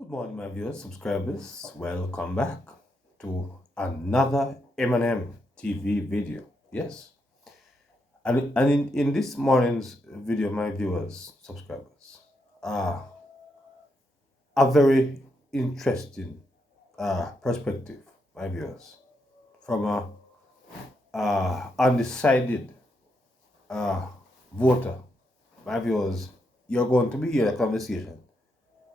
Good morning, my viewers, subscribers. Welcome back to another M&M TV video. Yes, and in this morning's video, my viewers, subscribers, uh, a very interesting perspective, my viewers, from a undecided uh, voter. My viewers, you're going to be hearing a conversation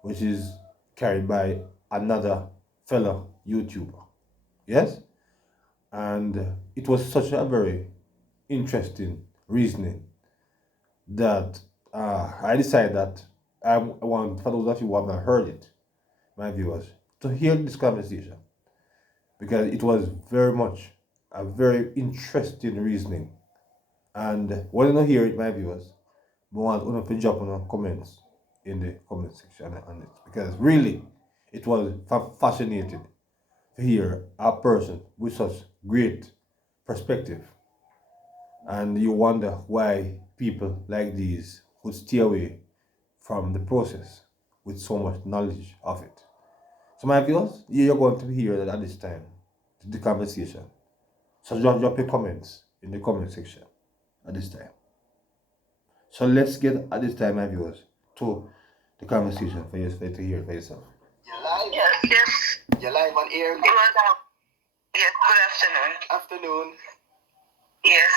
which is carried by another fellow YouTuber. Yes? And it was such a very interesting reasoning that I decided that I want, for those of you who have not heard it, my viewers, to hear this conversation because it was very much a very interesting reasoning. And when you hear it, my viewers, we want you to drop on comments in the comment section on it because really it was fascinating to hear a person with such great perspective, and you wonder why people like these would stay away from the process with so much knowledge of it. So my viewers, you're going to be here at this time, the conversation. So drop your comments in the comment section at this time. So let's get at this time, my viewers, to the conversation for you to hear for yourself. You're live? Yes. You're live on air? Yes, good afternoon. Afternoon. Yes.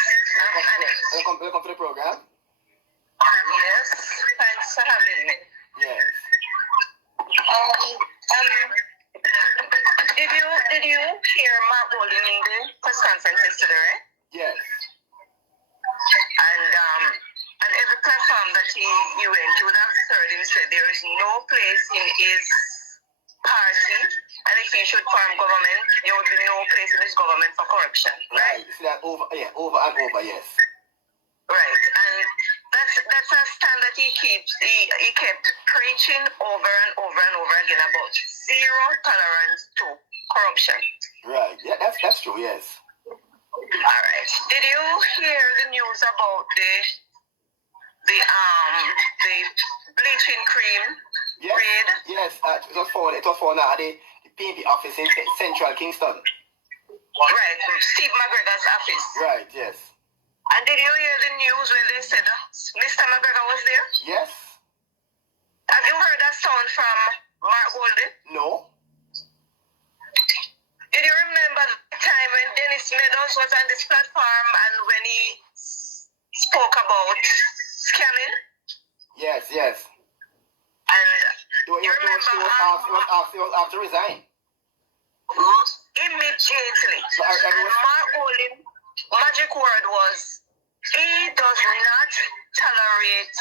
Welcome to the program. Yes, thanks for having me. Yes. Did you hear Mark Golden in the press conference yesterday, right? Yes. And every platform that he went, you would have heard him say there is no place in his party, and if he should form government, there would be no place in his government for corruption. Right? See that over and over, yes. Right, and that's a stand that he keeps. He kept preaching over and over and over again about zero tolerance to corruption. Right. Yeah, that's true. Yes. All right. Did you hear the news about the bleaching cream raid? Yes. It was found at the PNP office in Central Kingston. Right. Steve McGregor's office. Right. Yes. And did you hear the news when they said Mr. McGregor was there? Yes. Have you heard that sound from Mark Golden? No. Did you remember the time when Dennis Meadows was on this platform and when he spoke about scamming? Yes. And you remember he was asked to resign. Immediately. And Mark Golden, magic word was, he does not tolerate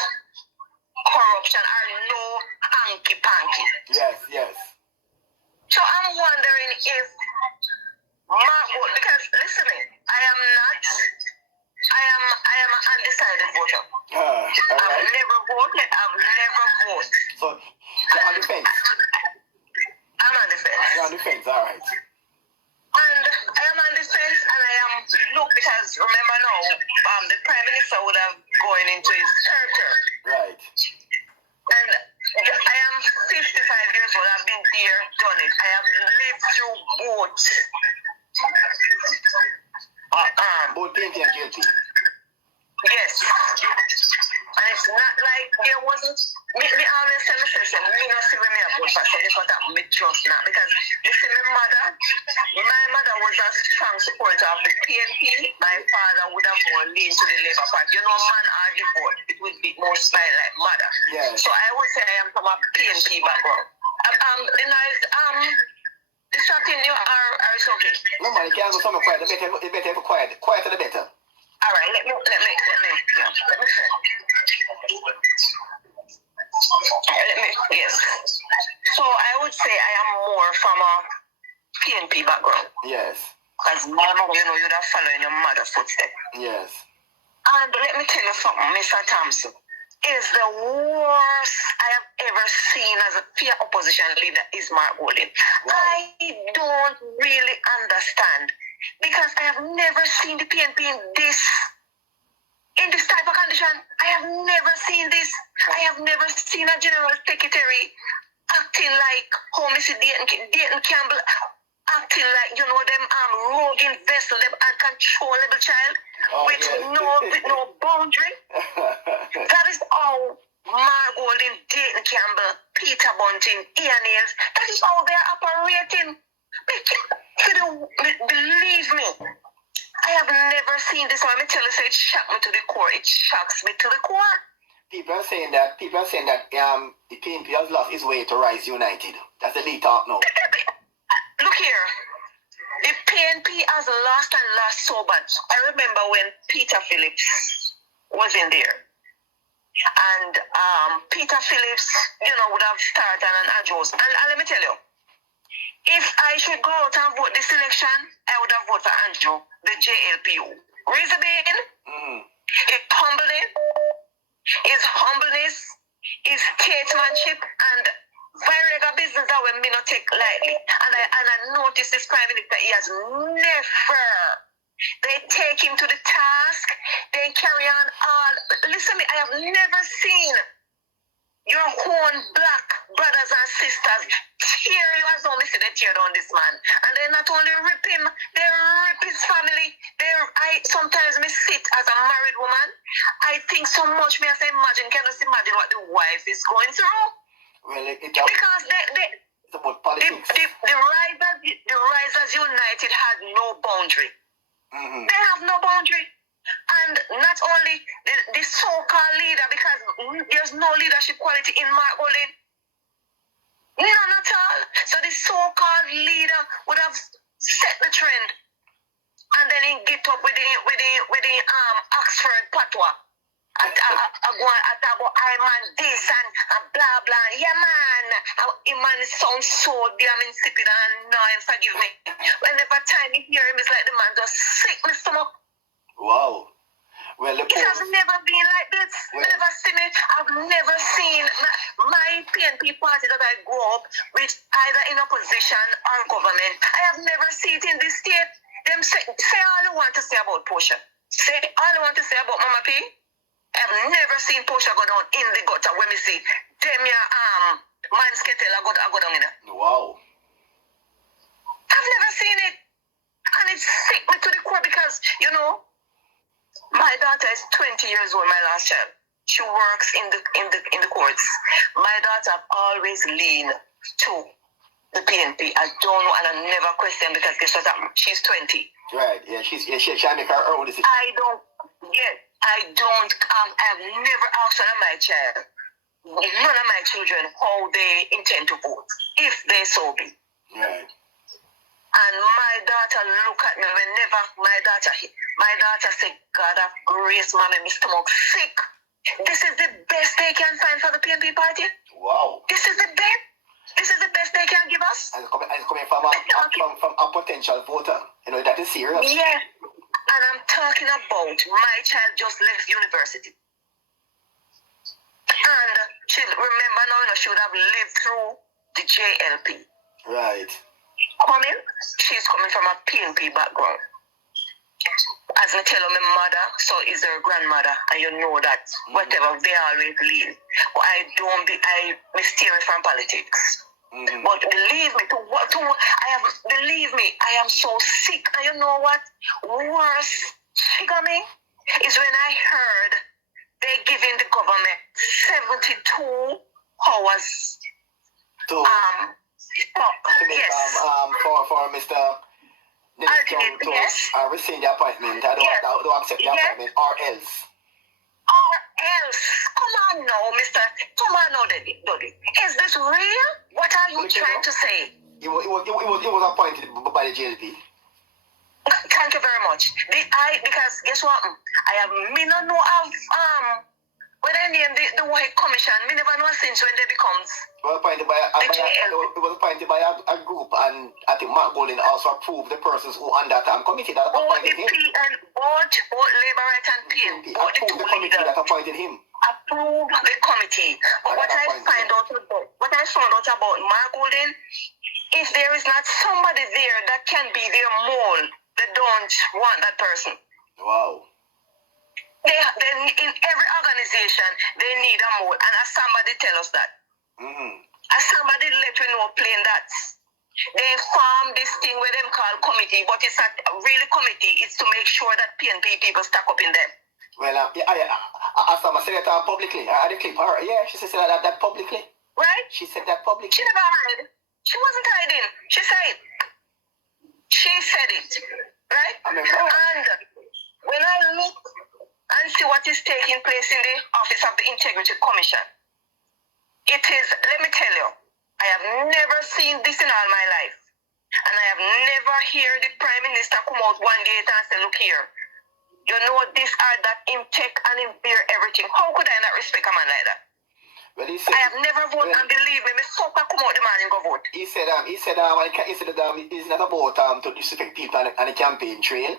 corruption or no hanky-panky. Yes. So I'm wondering if Mark, because listen, I am an undecided voter. I've never voted. So you're on the fence. I'm on the fence. You're on the fence, all right. And I am on the fence, and I am because remember now, the Prime Minister would have going into his third term. Right. And I am 55 years old. I've been there, done it. I have lived through both. Both guilty and guilty. Yes. And it's not like there wasn't. Me always tell the person, me not see when me a vote for this what happened, me trust now. Because you see my mother was a strong supporter of the PNP. My father would have more leaned to the Labour Party. You know, man or the vote, it would be more style like mother. Yes. So I would say I am from a PNP background. Distracting you or it's okay? No man, you can't go somewhere quiet. The better for quiet. Quieter the better. All right, let me say. Yes. So I would say I am more from a PNP background. Yes. Because my mother, you'd have following your mother's footsteps. Yes. And let me tell you something, Mr. Thompson. Is the worst I have ever seen as a peer opposition leader is Mark Golden. Wow. I don't really understand because I have never seen the PNP in this type of condition. I have never seen this. I have never seen a general secretary acting like how Missy Dayton Campbell acting like, you know, them rogue investor, them uncontrollable child with no boundary. That is how Mar Golden, Dayton Campbell, Peter Bunting, Ian Ailes, that is how they're operating. Believe me, I have never seen this. Let me tell you, so it shocked me to the core. It shocks me to the core. People are saying that the PNP has lost its way to Rise United. That's the big talk now. Look here. The PNP has lost and lost so bad. I remember when Peter Phillips was in there. And Peter Phillips, you know, would have started an address. And let me tell you, if I should go out and vote this election, I would have voted for Andrew, the JLPU. Reason being, it's humbling, his humbleness, his statesmanship, and very regular business that we may not take lightly. And I noticed this Prime Minister, he has never, they take him to the task, they carry on all. Listen to me, I have never seen your own black brothers and sisters tear you as only see they tear down this man. And they not only rip him, they rip his family. I sometimes me sit as a married woman. I think so much me as I imagine, can you imagine what the wife is going through? Well, because it's about politics. The Risers United had no boundary. They have no boundary. And not only the so-called leader, because there's no leadership quality in Mark Olin. None at all. So the so-called leader would have set the trend. And then he get up with the Oxford patois. I go, I'm on this and blah blah. Yeah man. Man sounds so damn insipid and annoying, forgive me. Whenever time you hear him, it's like the man just sick my stomach. Wow. Well, it has never been like this. Never seen it. I've never seen my PNP party that I grew up with either in opposition or government. I have never seen it in this state. Them say all you want to say about Portia. Say all you want to say about Mama P. I've never seen Portia go down in the gutter when we see them man skettle I go down in it. Wow. I've never seen it. And it sick me to the core because, you know, my daughter is 20 years old, my last child. She works in the courts. My daughter always lean to the PNP. I don't know and I never question because guess what happened? She's 20. Right, yeah, she make her own decision. I have never asked one of my child, none of my children, how they intend to vote, if they so be. Right. And my daughter look at me whenever my daughter said, God have grace, mommy, my stomach sick. This is the best they can find for the PNP party. Wow. This is the best. This is the best they can give us. And it's coming from a potential voter. You know, that is serious. Yeah. And I'm talking about my child just left university. And she remember now, you know, she would have lived through the JLP. Right. She's coming from a PNP background. As I tell her, my mother, so is her grandmother, and you know that whatever they always lean. But I steer from politics. But believe me, I am so sick. And you know what? Worse, trigger me, is when I heard they giving the government 72 hours. For Mr. to rescind the appointment. I don't accept the appointment or else. Or else. Come on now, Mr. Come on now, Doddy. Is this real? What are you trying to say? He was appointed by the JLP. Thank you very much. Because guess what? Me no know of when they name the White Commission, me never know since when they becomes. It was appointed by a group, and I think Mark Golden also approved the persons who on that committee that appointed him. Both Labour Right and PNP. Approved the committee that appointed him. Approved the committee. But what I found out about Mark Golden, if there is not somebody there that can be their mole, they don't want that person. Wow. They in every organization, they need a mole, and as somebody tell us that. As somebody let you know plain that they form this thing where them call committee, but it's not really committee. It's to make sure that PNP people stack up in them. Well, I saw my senator publicly. I had a clip of her. Yeah, she said that publicly. Right? She said that publicly. She never hid. She wasn't hiding. She said it. She said it. Right? I mean, and when I look and see what is taking place in the office of the Integrity Commission, it is, let me tell you, I have never seen this in all my life. And I have never heard the Prime Minister come out one day and say, look here, you know this or that, him take and him bear everything. How could I not respect a man like that? Well, he said, I have never voted, and believe me, so come out the man and go vote. He said it's not about to disrespect people on the campaign trail.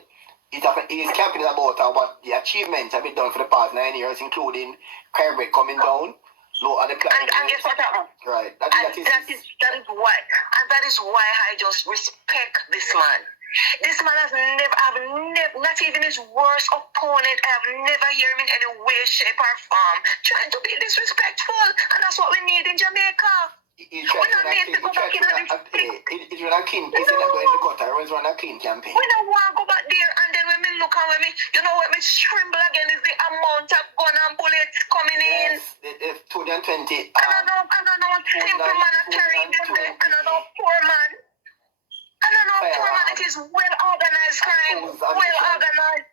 His campaign is about what the achievements have been done for the past 9 years, including crime rate coming down, low unemployment. And guess what happened? Right. That is why I just respect this man. This man has never, not even his worst opponent, I have never heard him in any way, shape, or form trying to be disrespectful. And that's what we need in Jamaica. We don't need to go back in this thing. It's not clean. It's not going to gutter. It's not a clean campaign. We don't want to go back there and then when we look and when you know what me tremble again is the amount of gun and bullets coming in. Yes, 220. I don't know, simple man are carrying them there. I don't know, poor man. I don't know, poor man, it is well organized crime. Well organized.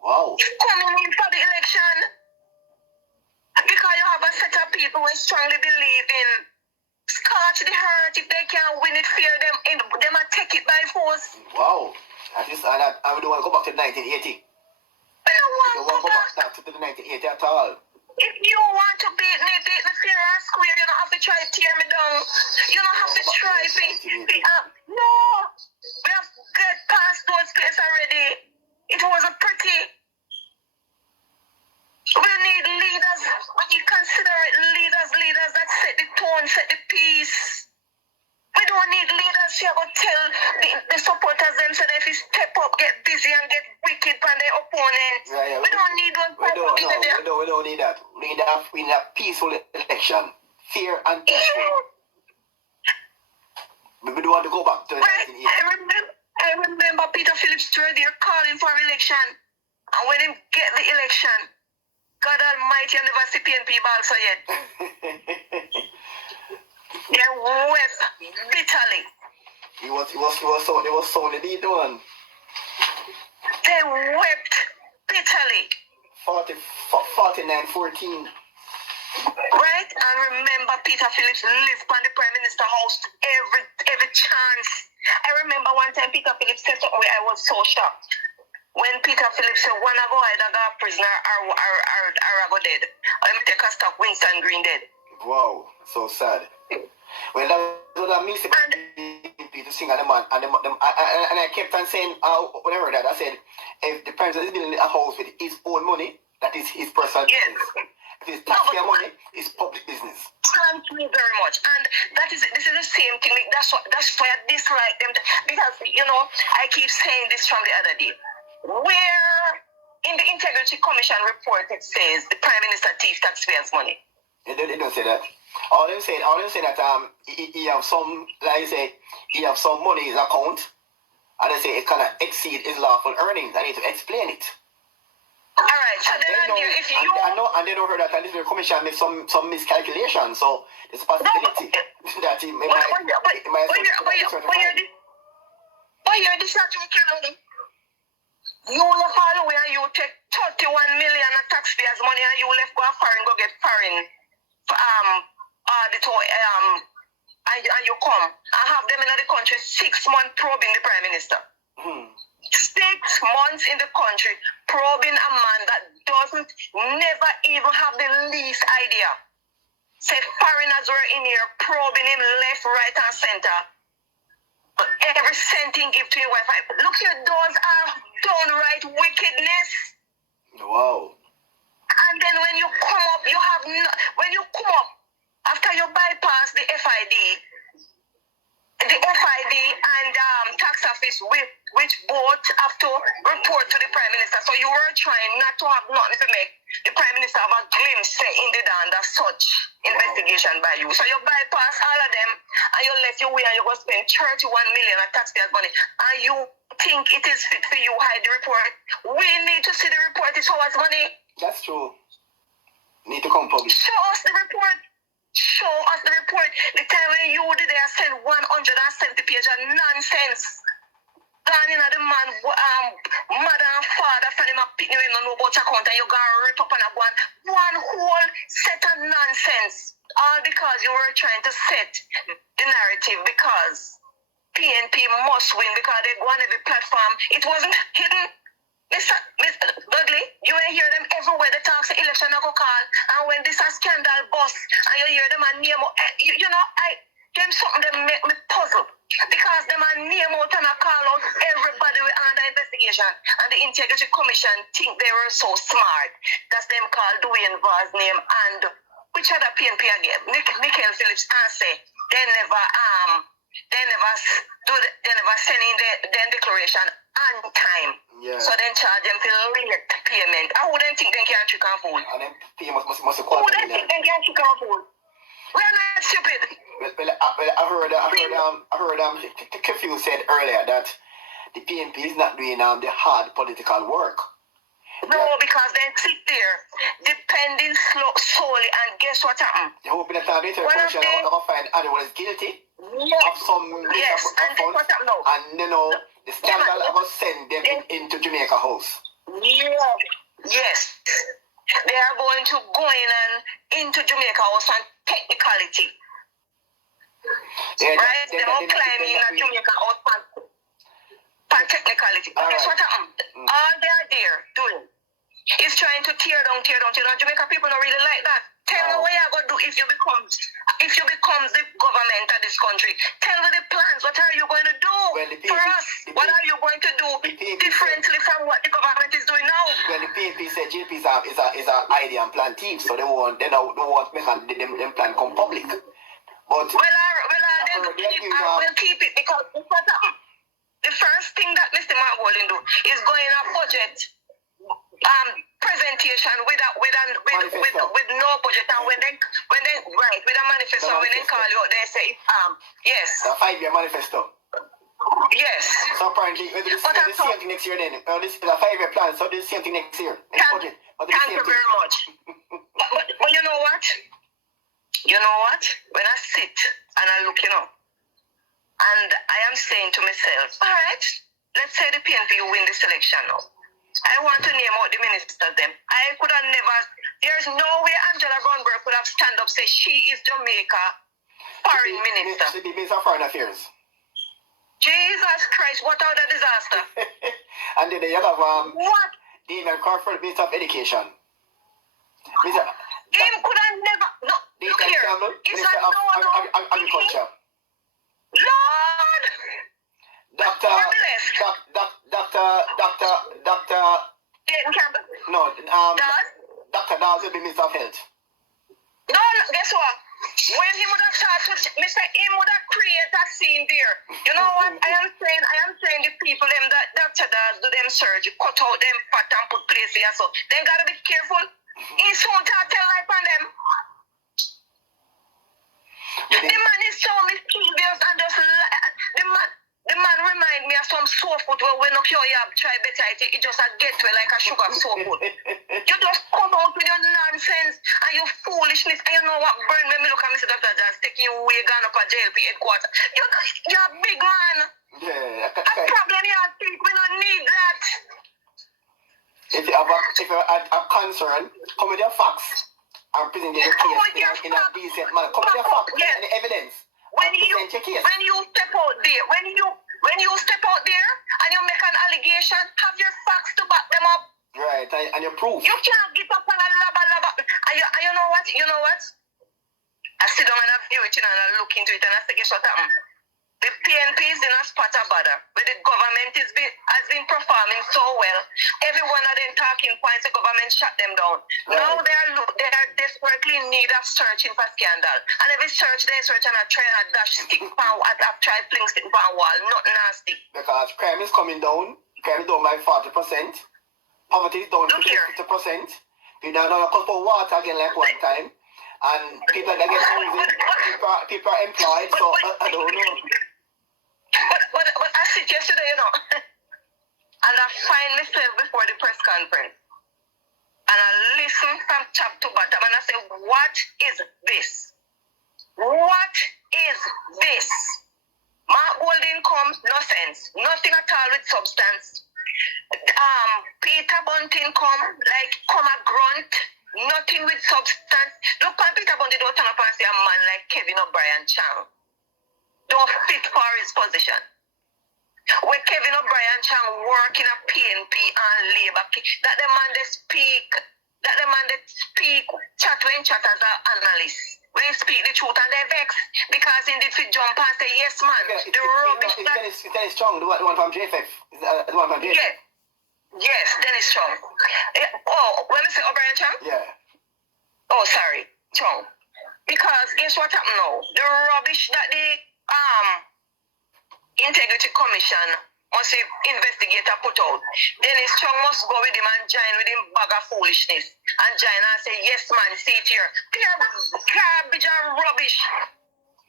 Wow. Coming in for the election. Because you have a set of people who strongly believe in scotch the hurt. If they can't win it, fear them, them and take it by force. Wow. I don't want to go back to 1980. I don't want to go back to the 1980 at all. If you want to beat me fair and square, you don't have to try to tear me down. You don't have to try to no. We have get past those places already. It wasn't pretty. We need leaders, when you consider it leaders that set the tone, set the peace. We don't need leaders here who tell the supporters them so that if you step up, get busy and get wicked from their opponent. Yeah, we don't need one type of behavior. We don't need that. We need a peaceful election. Fair and peaceful. We don't want to go back to 1980. I remember Peter Phillips were there calling for election. And when he get the election, God Almighty, I never see PNP also yet. They wept bitterly. He was so the lead one. They wept bitterly. 49-14. Right? And remember Peter Phillips lived on the Prime Minister house every chance. I remember one time Peter Phillips said something I was so shocked. When Peter Phillips said, one ago I got prisoner or I go dead. I'm take a stop Winston Green dead. Wow, so sad. Well, that's what I miss to sing and I kept on saying, whenever that I said, if the Prime Minister is building a house with his own money, that is his personal business. If it's taxpayer money, it's public business. Thank you very much. And this is the same thing. That's why I dislike them. Because, you know, I keep saying this from the other day. Where in the Integrity Commission report it says the Prime Minister thief taxpayers' money. They don't say that. All them say that he have some, like I say, he have some money in his account, and they say it cannot exceed his lawful earnings. I need to explain it. Alright, so then if you and they don't heard that the commission made some miscalculation, so there's a possibility that he might this not true. You left all the way and you take 31 million of taxpayers' money and you left go foreign, go get foreign and you come and have them in the country 6 months probing the Prime Minister. 6 months in the country probing a man that never even have the least idea. Say foreigners were in here probing him left, right and center. Every cent he give to your wife. Look here, those are downright wickedness. Wow. And then when you come up, after you bypass the FID, the FID and tax office which both have to report to the Prime Minister. So you were trying not to have nothing to make the Prime Minister have a glimpse in the land as such investigation by you. So you bypass all of them and you let you way and you go spend 31 million of taxpayers' money and you think it is fit for you hide the report. We need to see the report. It's ours money. That's true. Need to come public. Show us the report. Show us the report. The time when you did there send 170 pages of nonsense. Gone in the man mother and father for him a pick you don't know about account and you gonna rip up on a one whole set of nonsense. All because you were trying to set the narrative because PNP must win because they go on every platform. It wasn't hidden. Mr. Dudley, you ain't hear them everywhere. They talk to election I go call. And when this a scandal bust, and you hear them and name out, them something that make me puzzle. Because them and name out and I call out everybody under investigation. And the Integrity Commission think they were so smart. That's them call Dwayne Vaz name and which other PNP again? Michael Phillips answer. They never send in the declaration on time. Yeah. So then charge them for late payment. I wouldn't think they can trick and fool. And then pay must Who wouldn't think they can trick and fool? We're not stupid. I heard Kefiu said earlier that the PNP is not doing the hard political work. No, because they sit there depending solely and guess what happened? They're hoping that the commission are going to find anyone is guilty of some yes, and funds, what happened now? and the scandal are going to send them into Jamaica House. Yeah. Yes. They are going to go in and into Jamaica House and technicality. Right? They're not climbing in Jamaica House and technicality. But guess what happened? All they are there doing is trying to tear down. Jamaica people don't really like that. Tell me what you're going to do if you become the government of this country. Tell me the plans. What are you going to do for us? What are you going to do differently from what the government is doing now? When the PNP said JP is an idea and plan team, so they don't want to make them plan come public. But I will keep it because the first thing that Mr. Mark Golden do is going a budget presentation with no budget, and when they right with a manifesto, when they call you out, they say yes. A 5-year manifesto. Yes. So apparently we do the same thing next year then. This is a 5-year plan, so do the same thing next year. Next budget. Thank you very much. But you know what? When I sit and I look, and I am saying to myself, all right, let's say the PNP win this election now. I want to name out the ministers them. I could have never, there's no way Angela Brownberg could have stand up say she is Jamaica foreign minister. She be Minister of Foreign Affairs. Jesus Christ, what a disaster. And then you have what? David Crawford, Minister of Education. Him could have never, no, look here. Campbell, It's Minister a of Agriculture. Lord! Dr. Dayton Campbell. No, Dad? Dr. Dawes will be Minister of Health. No, guess what? When he would have started, him would have created a scene there. You know what? I am saying the people them that Dr. Dawes do them surgery, cut out them fat and put place here, so they gotta be careful. He soon tell life on them. The man is so mischievous and just the man remind me of some soap food where when you have try better it just a get well like a sugar soap food. You just come out with your nonsense and your foolishness and you know what burn when me look at Mr. Dr. Just taking you way gone up at JLP headquarters. You're a big man. Yeah, a problem you have think we don't need that. If you have a concern, come with your facts and present your case in a decent manner. Come with your facts and the evidence. When you step out there, when you step out there and you make an allegation, have your facts to back them up. Right, and your proof. You can't get up on a laba. And you know what? I sit down and I view it and I look into it and I say, guess what happened? The PNP is in a spot of bother, where the government has been performing so well. Everyone of them talking points, the government shut them down. Right. Now they are desperately in need of searching for scandal. And every search they search and I try and dash stick power, I've tried fling stick power wall, nothing nasty. Because crime is coming down. Crime is down by 40%. Poverty is down to 50%. You know, a cup of water again like one time. And people that get housing, people are employed, so I don't know. But I said yesterday, you know, and I find myself before the press conference, and I listen from top to bottom, and I say, what is this? What is this? My old income, no sense. Nothing at all with substance. Peter Bunting come a grunt. Nothing with substance. Look, when Peter Bunting don't turn up and say a man like Kevin O'Brien Chang don't fit for his position. When Kevin O'Brien Chang work in a PNP and Labour, that the man they speak, chat as an analyst. When he speak the truth and they vex because he did fit jump and say, yes man, okay, the rubbish that... Dennis Strong, the one from JFF. The one from JFF. Yeah. Yes, Dennis Strong. Oh, when I say O'Brien Chang? Yeah. Oh, sorry, Chong. Because guess what happened now? The rubbish that the Integrity Commission must investigator put out. Dennis Chong must go with him and join with him bag of foolishness. And join and say, yes man, see it here. Pure garbage and rubbish.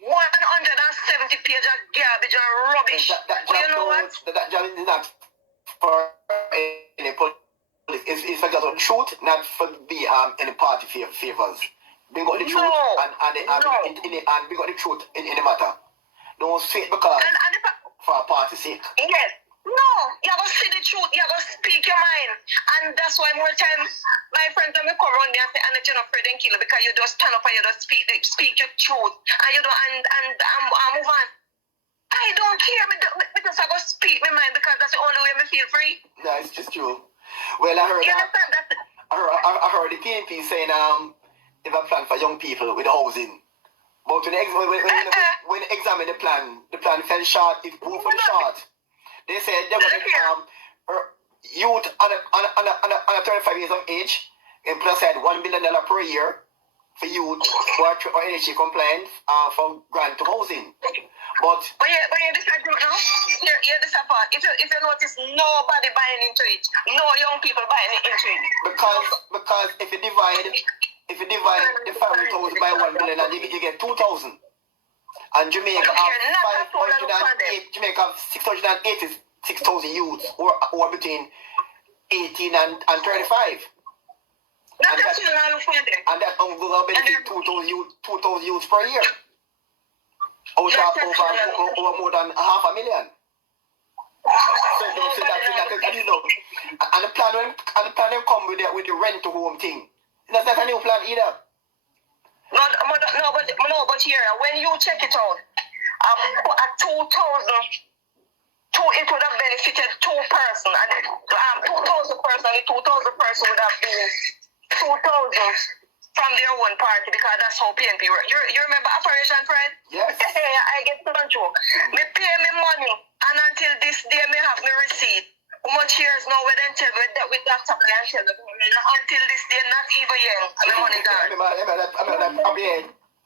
170 pages of garbage and rubbish. You know what? That job is not for any politics. It's for the truth, not for the any party favors. We got the truth and we got the truth in the matter. Don't say it because for a party's sake. Yes. No, you gotta see the truth, you gotta speak your mind. And that's why more time my friends when we come around there and say, and you're not afraid and kill because you just stand up and you just speak your truth and you don't and move on. I don't care because I gotta speak my mind because that's the only way I feel free. Yeah, it's just true. Well, I heard I heard the PNP saying they have a plan for young people with housing. But when they examine the plan fell short, it moved from short. They said they were youth under 35 years of age and plus had $1 billion per year for youth who are energy compliant for grant to housing. But you decide now, here this part. If you notice, nobody buying into it. No young people buying into it. Because if you divide the 5,000 by 1 billion, and you get 2,000. And Jamaica have 686,000 youths who are between 18 and 35. And that will benefit 2,000 youths per year. Over more than 500,000. So that is no. And the plan come with the rent to home thing. That's not a new plan either. But here, when you check it out, at 2,000, it would have benefited 2 person, and 2,000 person, the 2,000 person would have been 2,000 from their own party because that's how PNP works. You remember Operation Pride? Yes. I get to joke. Me pay me money, and until this day, me have me receipt. How much years now we then tell me that we got to play and tell me until this day, not even young, my money gone. I remember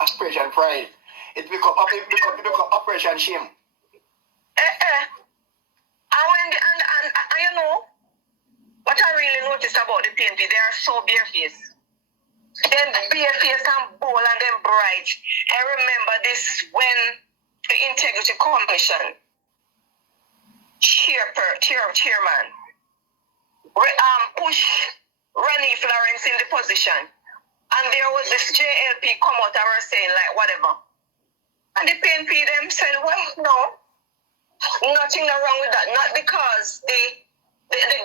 Operation Pride. It become Operation Shame. And you know, what I really noticed about the PNP, they are so barefaced. Them barefaced and bold and them bright. I remember this when the Integrity Commission chairman push Rennie Florence in the position, and there was this JLP come out and were saying like whatever, and the PNP them said, well, no, nothing wrong with that, not because the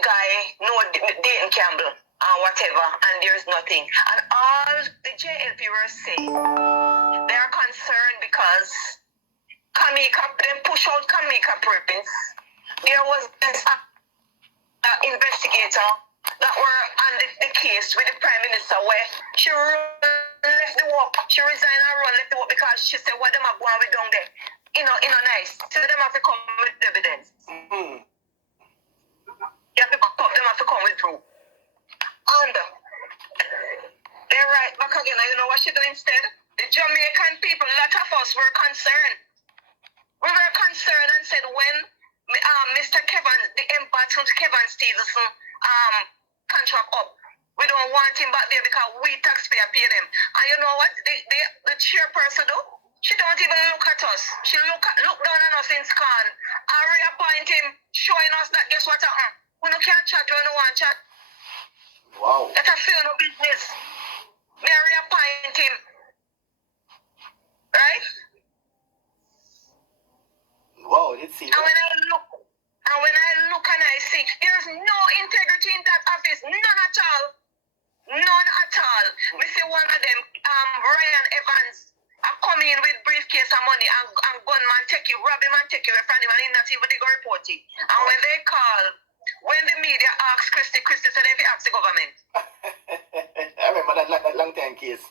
guy know Dayton Campbell and whatever, and there's nothing, and all the JLP were saying they are concerned because them push out Kamika Prippins. There was this investigator that were on the case with the Prime Minister where she left the work. She resigned and left the work because she said, what am I going with down there? nice. So them have to come with evidence. Mm-hmm. You have to them have to come with proof. And they're right back again. And you know what she do instead? The Jamaican people, a lot of us were concerned. We were concerned and said when Mr. Kevin, the embattled Kevin Stevenson contract up, we don't want him back there because we taxpayer pay them. And you know what? The chairperson do? She don't even look at us. She look down on us in scan and reappoint him, showing us that guess what happened? We no can't chat when we want chat. Wow. That's a fair no business. They reappoint him. Right? Wow, let's see. And when I look and I see, there's no integrity in that office, none at all. None at all. We see one of them, Ryan Evans, come in with briefcase of money and gunman take you, rob him and take you from him and he not even they go report it. And when they call, when the media asks Christy said if he asks the government. I remember that long time case.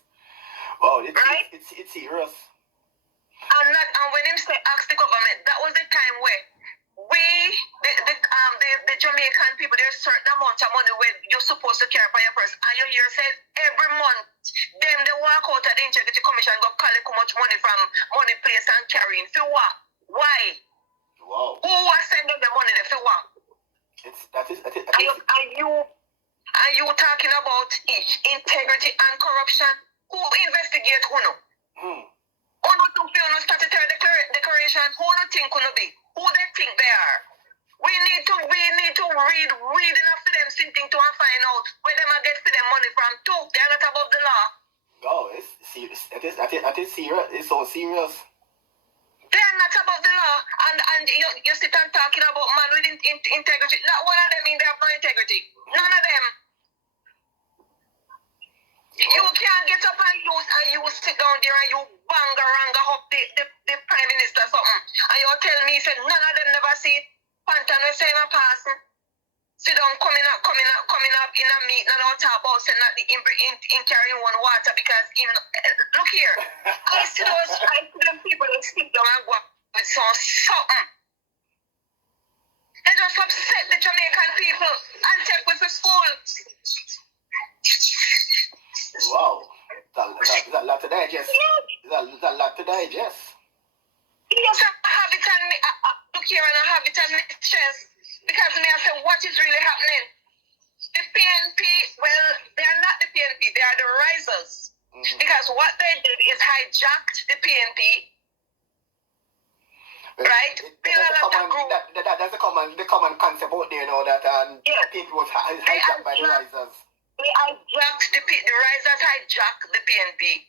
Wow, it's serious. And when him say ask the government, that was the time where the Jamaican people, there's certain amount of money where you're supposed to carry for your purse. And you hear says every month, them they walk out of the Integrity Commission and go collect how much money from money place and carrying. For what? Why? Wow. Who was sending the money there for what? Are you talking about integrity and corruption? Who investigate who no? Who no think for no statutory declaration? Who no think who no be? Who they think they are? We need to read enough for them something to find out where them are get for them money from too. They are not above the law. Oh, it's serious. It is serious. It's so serious. They are not above the law. And you sit and talking about man with integrity. Not one of them they have no integrity. None of them. You can't get up and you sit down there and you banga up the prime minister or something. And you tell me, say, none of them never see Pantan the same person. Sit down coming up in a meeting and all talk about saying that in carrying one water because look here. I see them people that sit down and go with something. They just upset the Jamaican people and take with the school. Wow. That's a lot to digest. That's a lot to digest. Yes, I have it on me. Look here, and I have it on my chest. Because me, I say, what is really happening? The PNP, well, they are not the PNP, they are the risers. Mm-hmm. Because what they did is hijacked the PNP. Right? That's the common concept out there, that PNP was hijacked by the risers. They hijacked the risers hijacked the PNP.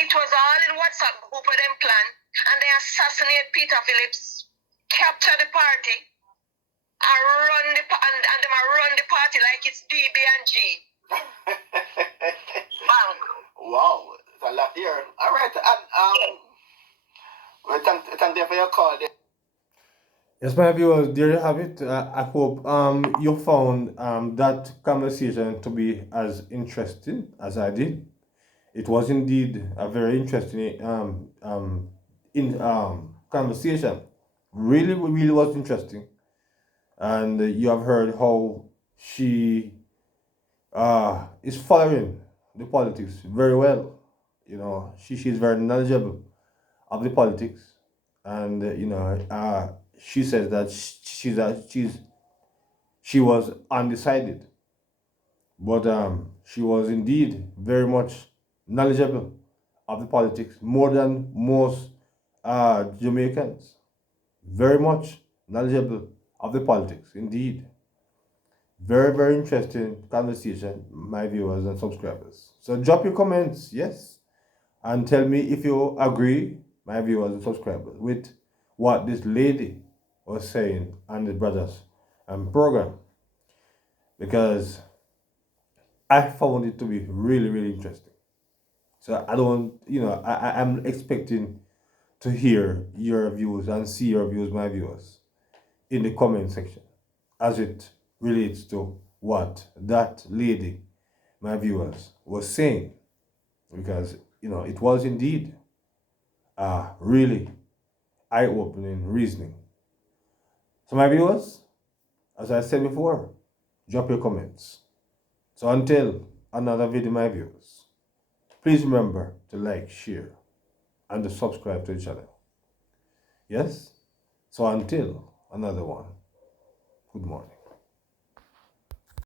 It was all in WhatsApp group of them plan, and they assassinate Peter Phillips, capture the party, and run the party like it's DB and G. Bank. Wow, it's a lot here. All right, and well, thank you for your call. Yes, my viewers, there you have it. I hope you found that conversation to be as interesting as I did. It was indeed a very interesting conversation. Really was interesting. And you have heard how she is following the politics very well. She's very knowledgeable of the politics, and she says that she was undecided, but she was indeed very much knowledgeable of the politics, more than most Jamaicans. Very much knowledgeable of the politics, indeed. Very, very interesting conversation, my viewers and subscribers. So drop your comments, yes, and tell me if you agree, my viewers and subscribers, with what this lady was saying on the Brothers program, because I found it to be really, really interesting. So I'm expecting to hear your views and see your views, my viewers, in the comment section, as it relates to what that lady, my viewers, was saying, because it was indeed really eye-opening reasoning. So my viewers, as I said before, drop your comments. So until another video, my viewers, please remember to like, share, and to subscribe to the channel. Yes? So until another one, good morning.